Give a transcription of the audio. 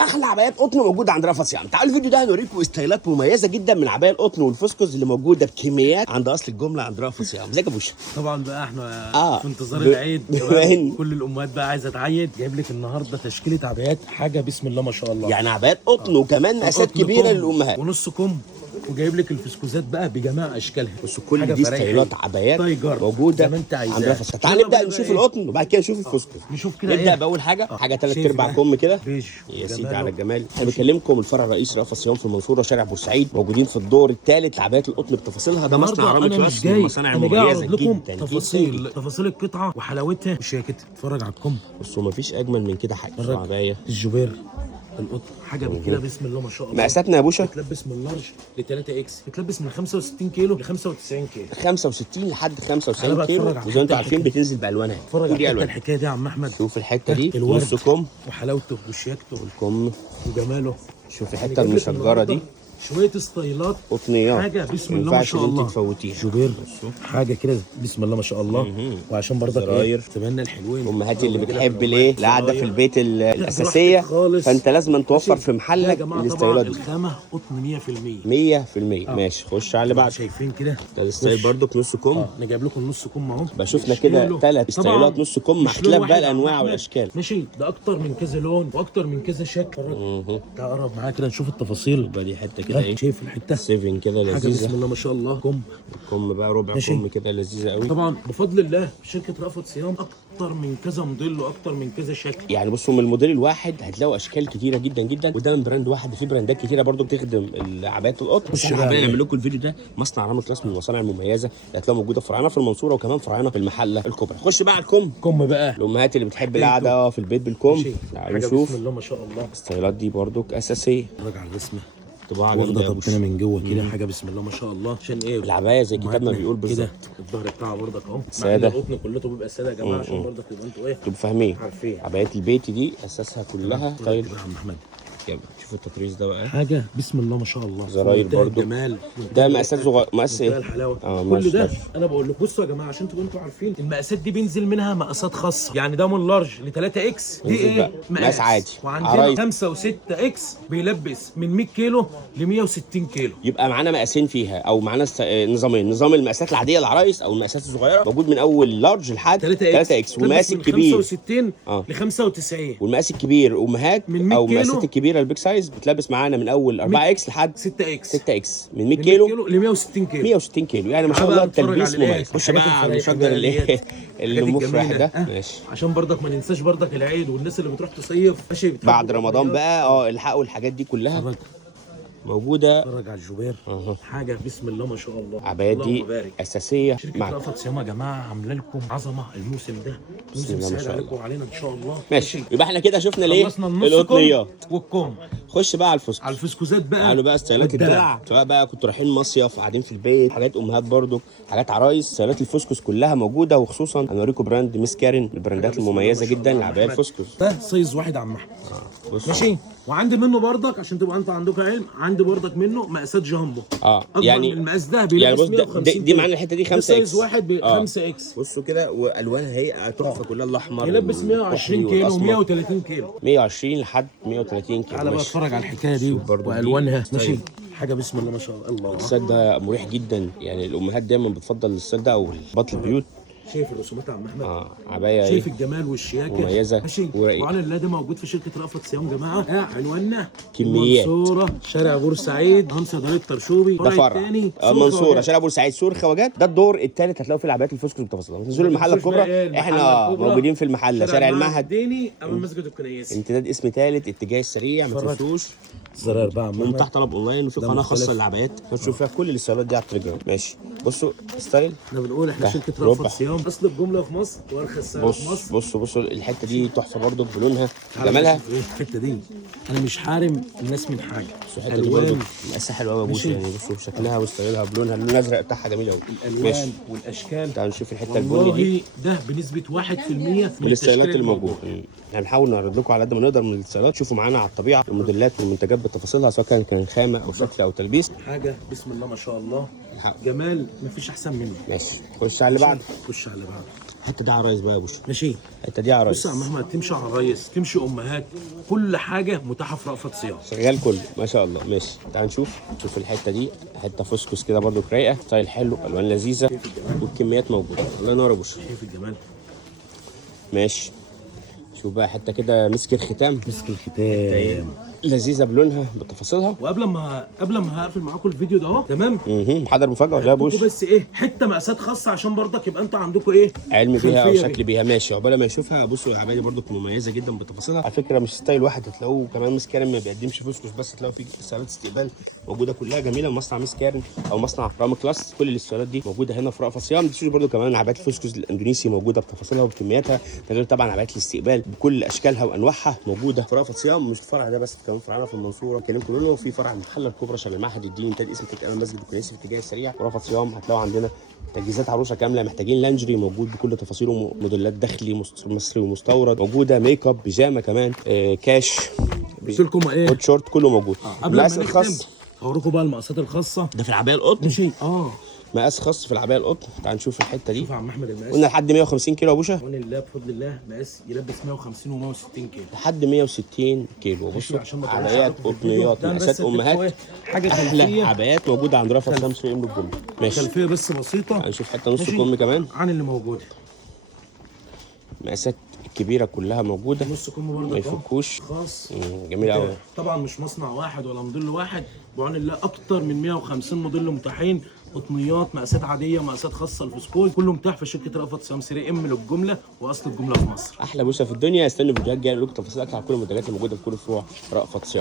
احلى عبايات قطن موجوده عند رفعت صيام. تعالوا الفيديو ده هنوريكم ستايلات مميزه جدا من عباية القطن والفسكوز اللي موجوده بكميات عند اصل الجمله عند رفعت صيام. ازيك يا بوشا؟ طبعا بقى احنا في انتظار العيد. كل الامهات بقى عايزه تعيد. جايب لك النهارده تشكيله عبايات حاجه بسم الله ما شاء الله، يعني عبايات قطن وكمان مقاسات كبيره للامهات ونص كم، وجايب لك الفسكوزات بقى بجميع اشكالها. بصوا كل دي ستايلات عبايات موجوده زي ما انت عايزها عند رفعت صيام. تعال نبدا نشوف القطن وبعد كده نشوف الفسكوز. نشوف كده نبدا باول حاجه حاجه 3/4 كم كده يا سيدي على الجمال. انا بكلمكم الفرع الرئيسي رفعت صيام في المنصوره شارع بورسعيد، موجودين في الدور الثالث لعبايات القطن بتفاصيلها. ده مصنع رامي كلاس من المصانع المميزه جدا. تفاصيل القطعه وحلاوتها وشياكتها. اتفرج على الكم. بصوا مفيش اجمل من كده حاجه. عبايه الجوبير القطن حاجه من كده بسم الله ما شاء الله. مقاساتنا يا بوشا بتلبس من لارج ل 3 اكس، بتلبس من 65 كيلو ل 95 كيلو، 65 لحد 95 كيلو، وزي ما انتم عارفين بتنزل بالوانها. اتفرج على الحكايه دي يا عم احمد. شوف الحته دي نص كم وحلاوته وشياكته والكم وجماله. شوف الحته المشجره دي، شويه ستايلات قطنيات حاجه بسم الله ما شاء الله. انت تفوتيها جوبير حاجه كده بسم الله ما شاء الله. وعشان برضك تبنى الحلوين امهاتي اللي بتحب الايه القعده في البيت الاساسيه، فانت لازم توفر في محلك الستايلات دي. الخامه قطن 100%. ماشي خش على اللي بعده. شايفين كده ده الستايل برضك نص كم. نجيب لكم نص كم اهو. بشوفنا كده 3 ستايلات نص كم مع اختلاف بقى الانواع والاشكال. ماشي ده اكتر من كذا لون واكتر من كذا شكل. تعرف معايا كده نشوف التفاصيل. يبقى دي حته كده ايه، شايف الحته 7 كده لذيذه حاجه بسم الله ما شاء الله. الكم بقى ربع كم كده لذيذه قوي. طبعا بفضل الله شركه رأفت صيام اكتر من كذا موديل واكتر من كذا شكل. يعني بصوا من الموديل الواحد هتلاقوا اشكال كتيره جدا جدا، وده من براند واحد. في براندات كتيره برضو بتخدم العبايات القطن. بس احنا حابين نعمل لكم الفيديو ده مصنع رامي كلاس من المصانع المميزه اللي هتلاقوها موجوده في فرعنا في المنصوره وكمان فرعنا في المحله الكبرى. خش بقى على الكم بقى الامهات اللي بتحب القعده في البيت بالكم. تعالوا نشوف بسم الله ما شاء الله. الستايلات دي برضو اساسيه. اتفرج على الرسمه طبعا واخده طبقنا من جوه كده حاجه بسم الله ما شاء الله. عشان ايه العبايه زي كتابنا بيقول بالظبط. الظهر بتاعها برضك اهو ساده. القطن كلته بيبقى ساده يا جماعه عشان برضك يبقى انتوا ايه تبقوا فاهمين. عارفين عبايات البيت دي اساسها كلها طيب يا عم احمد. يلا شوف التطريز ده بقى حاجه بسم الله ما شاء الله. زراير برضو. جمال ده مقاسات صغيره. مقاس ايه؟ الحلاوه كل ده انا بقول لكم. بصوا يا جماعه عشان تبقوا انتوا عارفين المقاسات دي بينزل منها مقاسات خاصه. يعني ده من لارج ل 3 اكس دي ايه مقاس عادي. وعندنا 5 و6 اكس بيلبس من 100 كيلو ل 160 كيلو. يبقى معانا مقاسين فيها او معانا نظامين. نظام المقاسات العاديه العرايس او المقاسات الصغيره موجود من اول لارج لحد 3 اكس والمقاس الكبير 65 ل 95 والمقاس الكبير امهات او المقاسات الكبيره البيج سايز بتلبس معانا من اول 4 اكس لحد 6 اكس 6 اكس من 100 كيلو ل 160 كيلو 160 كيلو. يعني ما شاء الله التلبيس مميز. خش بقى على المشجر الايه المفرح ده. ماشي عشان برضك ما ننساش برضك العيد والناس اللي بتروح تصيف ماشي بعد رمضان بقى الحقوا الحاجات دي كلها موجوده. اتفرج على الجوبير حاجه بسم الله ما شاء الله. عبايات دي اساسيه. شركه رأفت صيام يا جماعه عامله لكم عظمه الموسم ده. موسم سعيد عليكم وعلينا ان شاء الله. ماشي يبقى احنا كده شفنا ليه القطنيات والكم. خش بقى على الفسكوز. على الفسكوزات بقى قالوا بقى ستايلات الدلع، سواء بقى كنتوا رايحين مصيف قاعدين في البيت، حاجات امهات برضو، حاجات عرايس. ستايلات الفسكوز كلها موجوده، وخصوصا هنوريكم براند ميس كارين، البراندات المميزه جدا لعبايه الفسكوز. ده سايز واحد يا عم احمد. ماشي وعندي منه برضك عشان تبقى انت عندكم علم. عندي برضك منه مقاسات جامبو. يعني المقاس ده يعني بص دي معانا الحته دي 5 اكس سايز واحد ب 5 اكس. بصوا كده والوانها هي تحفه كلها. الاحمر يلبس 120 كيلو و130 كيلو 120 لحد 130 كيلو. تعالى بقى اتفرج على الحكايه دي والوانها. ماشي حاجه بسم الله ما شاء الله. الستايل ده مريح جدا. يعني الامهات دايما بتفضل الستايل ده او بطل البيوت. شايف الرسومات يا عم احمد؟ عبايه شايف الجمال والشياكه مميزه ماشي. وعلى الله ده موجود في شركه رأفت صيام يا جماعه. عنواننا كميات المنصوره شارع بورسعيد همسه طريق طرشوبي. ده فرع المنصوره شارع بورسعيد سور خواجات. ده الدور الثالث هتلاقوا فيه العبايات الفسكوز بتفاصيلها. نزلوا المحله الكبرى. احنا موجودين في المحله شارع المعهد الديني امام مسجد الكنيسي. امتداد اسم ثالث اتجاه السريع. ما تنسوش الزراير بقى من تحت طلب اونلاين. وفي قناه خاصه للعبايات هتشوف فيها كل الستايلات دي على التليجرام. ماشي بصوا ستايل. احنا بنقول احنا شركه رأفت صيام اصل الجمله في مصر وارخص سعر في مصر. بصوا الحته دي تحفه برضو بلونها جمالها. الحته دي انا مش حارم الناس من حاجه. الحته دي برضو مقاسها حلوه قوي يا بوشي. يعني بصوا شكلها وستايلها بلونها. اللون الازرق بتاعها جميل قوي. الالوان والاشكال. تعالوا نشوف الحته البني دي. ده بنسبه 1% من الستايلات اللي موجوده. هنحاول نعرض لكم على قد ما نقدر من الستايلات. شوفوا معانا على الطبيعه الموديلات والمنتجات بتفاصيلها، سواء كان خامه او شكل او تلبيس. حاجه بسم الله ما شاء الله. جمال مفيش احسن منه. ماشي خش على اللي بعده. خش على اللي بعده. الحته دي عرايس بقى يا باشا، ماشي. الحته دي عرايس. بص يا عم احمد، تمشي عرايس تمشي امهات، كل حاجه متاحه في رأفت صيام. شغال كله ما شاء الله. ماشي تعال نشوف الحته دي، حته فسكس كده برضو رايقه، ستايل حلو، الوان لذيذه والكميات موجوده. الله ينور يا باشا. شايف الجمال. ماشي. شوف بقى حته كده مسك الختام، مسك الختام لذيذه بلونها بتفاصيلها. وقبل ما هقفل معاكم الفيديو ده اهو، تمام. حضر مفاجاه ولا يا بوش؟ بس ايه، حته مقاسات خاصه عشان برضك يبقى انتوا عندكم ايه، علم بيها او شكل بيها. ماشي. عقبال ما يشوفها. بصوا يا حبايبي برضو مميزه جدا بتفاصيلها على فكره، مش ستايل واحد، هتلاقوه كمان ميس كارن ما بيقدمش فسكس بس، هتلاقوا فيه استعمالات استقبال موجوده كلها جميله. مصنع ميس كارن او مصنع رام كلاس، كل الاستعمالات دي موجوده هنا في رأفت صيام. تشوفوا برضو كمان عبايات الفسكس الاندونيسي موجوده بتفاصيلها وبكمياتها، ده غير طبعا عبايات الاستقبال بكل اشكالها وانواعها موجوده في رأفت صيام. مش الفرع ده بس، كمان فرعنا في المنصوره كلمكم له، في فرع المحله الكبرى شبه المعهد الديني انتاج اسم امام مسجد الكنيسي في الاتجاه السريع. ورأفت صيام هتلاقوا عندنا تجهيزات عروسه كامله، محتاجين لانجري موجود بكل تفاصيله، موديلات داخلي مصري ومستورد موجوده، ميك اب، بيجامه كمان، كاش، قلت لكم ايه، هوت شورت، كله موجود. قبل ما نختم هوريكم بقى المقاسات الخاصه. ده في العبايه القطن. ماشي. مقاس خاص في العبايه القطن. تعال نشوف الحته دي. شوف يا عم احمد المقاس، قلنا لحد 150 كيلو يا باشا. بعون الله بفضل الله مقاس يلبس 150 و160 كيلو لحد 160 كيلو. بصوا عبايات قطنيات مقاسات امهات، حاجه احلى خلفيه، عبايات موجوده عند رأفت صيام في ام الجمله. ماشي. خلفيه بس بسيطه. هنشوف حته نص كم كمان عن اللي موجوده. مقاسات الكبيره كلها موجوده، نص كم برضه ما يفكوش. خاص. جميل قوي. طبعا مش مصنع واحد ولا موديل واحد، بعون الله اكتر من 150 موديل متاحين، قطنيات، مقاسات عاديه، مقاسات خاصه، الفسكول، كله متاح في شركه رأفت صيام 3 ام للجمله واصل الجمله في مصر. احلى بوسه في الدنيا. استنوا فيديوهات جايه لكم تفاصيل اكتر على كل المنتجات الموجوده في كل فروع رأفت صيام.